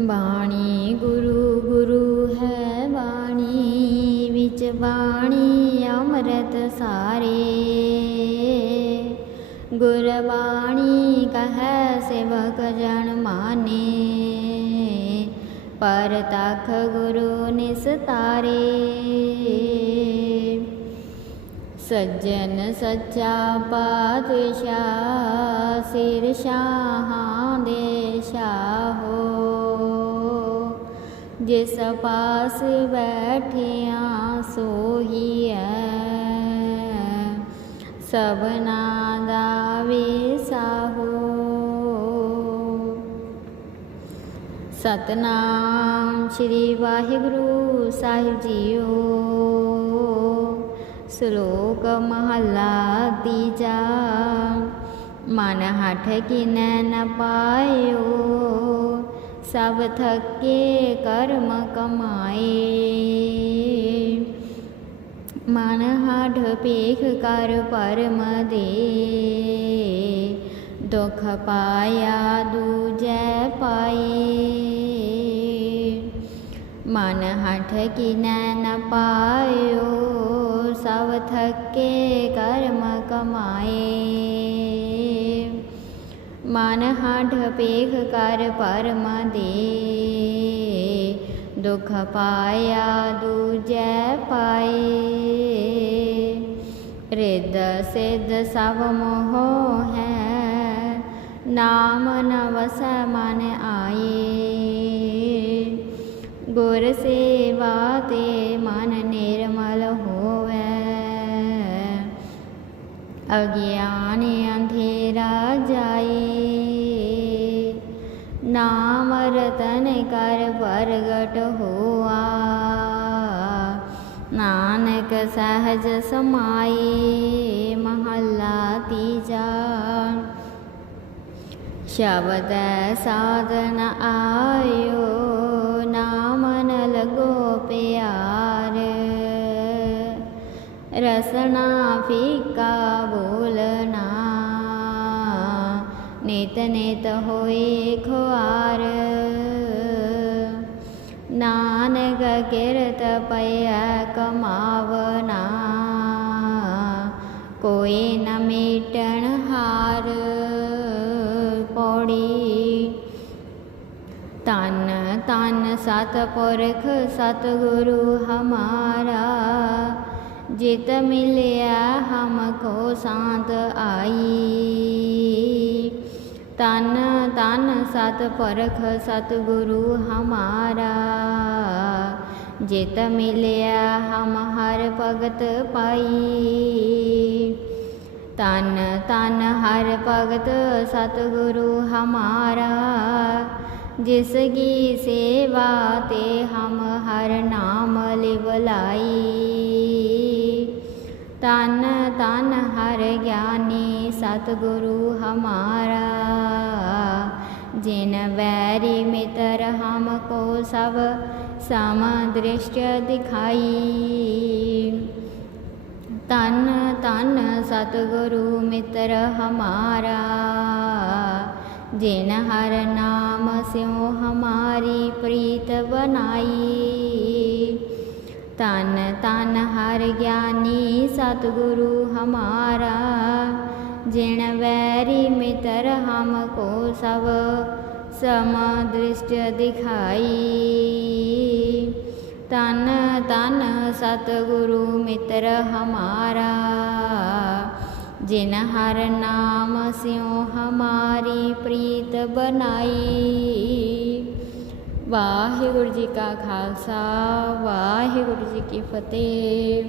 ਬਾਣੀ ਗੁਰੂ ਗੁਰੂ ਹੈ ਬਾਣੀ, ਵਿੱਚ ਬਾਣੀ ਅੰਮ੍ਰਿਤ ਸਾਰੇ। ਗੁਰਬਾਣੀ ਕਹੈ ਸੇਵਕ ਜਨ ਮਾਨੇ, ਪਰ ਤਖ ਗੁਰੂ ਨਿਸਤਾਰੇ ਸੱਜਣ ਸੱਚਾ ਪਾਤਸ਼ਾਹ, ਸਿਰ ਸ਼ਾਹਾਂ ਦੇ ਜਿਸ ਪਾਸ ਬੈਠਿਆ ਸੋਹੀਐ। ਸਭਨਾ ਦਾ ਵਿਸਾਹੋ ਸਤਨਾਮ ਸ੍ਰੀ ਵਾਹਿਗੁਰੂ ਸਾਹਿਬ ਜੀਓ। ਸ਼ਲੋਕ ਮਹੱਲਾ ਤੀਜਾ। ਮਨ ਹਠ ਕਿਨੈ ਨ ਪਾਇਓ। ਸਭ ਥੱਕੇ ਕਰਮ ਕਮਾਏ। ਮਨ ਹਠ ਪੇਖ ਕਰ ਪਰਮ ਦੇ। ਦੁਖ ਪਾਇਆ ਦੂਜੈ ਪਾਏ। ਮਨ ਹਠ ਕਿਨੈ ਨ ਪਾਇਓ, ਸਭ ਥੱਕੇ ਕਰਮ ਕਮਾਏ। ਮਨ ਹਠ ਪੇਖ ਕਰ ਪਰਮ ਦੇ ਦੁਖ ਪਾਇਆ ਦੂਜੈ ਪਾਏ। ਰਿੱਧ ਸਿੱਧ ਸਭ ਮੋਹ ਹੈ, ਨਾਮ ਨ ਮਨ ਆਏ। ਗੁਰ ਸੇਵਾ ਤੇ ਮਨ ਨਿਰਮਲ ਹੋਵੇ। ਅਗਿਆਨ ਅੰਧੇਰਾ ਜਾਏ। ਪ੍ਰਗਟ ਹੋਆ। ਨਾਨਕ ਸਹਜ ਸਮਾਏ ਮਹੱਲਾ ਤੀਜਾ। ਸ਼ਬਦ ਸਾਧਨ ਆਇਓ, ਨਾਮ ਨ ਲਗੋ ਪਿਆਰ। ਰਸਨਾ ਫੀਕਾ ਬੋਲਣਾ। ਨਿਤ ਨਿਤ ਹੋਏ ਖੋ ਕਿਰਤ ਪਿਆ ਕਮਾਵਨਾ ਕੋਈ ਨ ਮੀਟਣ ਹਾਰ ਪੌੜੀ। ਤਨ ਤਨ ਸਤ ਪੁਰਖ ਸਤ ਗੁਰੂ ਹਮਾਰਾ। ਜਿਤ ਮਿਲਿਆ ਹਮਕੋ ਸਾਤ ਆਈ। ਤਨ ਤਨ ਸਤ ਪੁਰਖ ਹਮਾਰਾ। ਜਿਤ ਮਿਲਿਆ ਹਮ ਹਰ ਭਗਤ ਪਾਈ। ਤਨ ਤਨ ਹਰ ਭਗਤ ਸਤਿਗੁਰੂ ਹਮਾਰਾ, ਜਿਸ ਕੀ ਸੇਵਾ ਤੇ ਹਮ ਹਰ ਨਾਮ ਲਿਵ ਲਾਈ। ਤਨ ਤਨ ਹਰ ਗਿਆਨੀ ਸਤਿਗੁਰੂ ਹਮਾਰਾ, ਜਿਨ ਵੈਰੀ ਮਿਤਰ ਹਮਕੋ ਸਭ ਸਮ ਦ੍ਰਿਸ਼ਟ ਦਿਖਾਈ। ਤਨ ਤਨ ਸਤਿਗੁਰੂ ਮਿੱਤਰ ਹਮਾਰਾ, ਜਿਨ ਹਰ ਨਾਮ ਸਿਉ ਹਮਾਰੀ ਪ੍ਰੀਤ ਬਨਾਈ ਤਨ ਤਨ ਹਰ ਗਿਆਨੀ ਸਤਿਗੁਰੂ ਹਮਾਰਾ, ਜਿਨ ਵੈਰੀ ਮਿੱਤਰ ਹਮ ਕੋ ਸਭ ਸਮ ਦ੍ਰਿਸ਼ਟ ਦਿਖਾਈ। ਤਨ ਤਨ ਸਤਿਗੁਰੂ ਮਿੱਤਰ ਹਮਾਰਾ, ਜਿਨ ਹਰ ਨਾਮ ਸਿਉ ਹਮਾਰੀ ਪ੍ਰੀਤ ਬਨਾਈ ਵਾਹਿਗੁਰੂ ਜੀ ਕਾ ਖਾਲਸਾ, ਵਾਹਿਗੁਰੂ ਜੀ ਕੀ ਫਤਿਹ।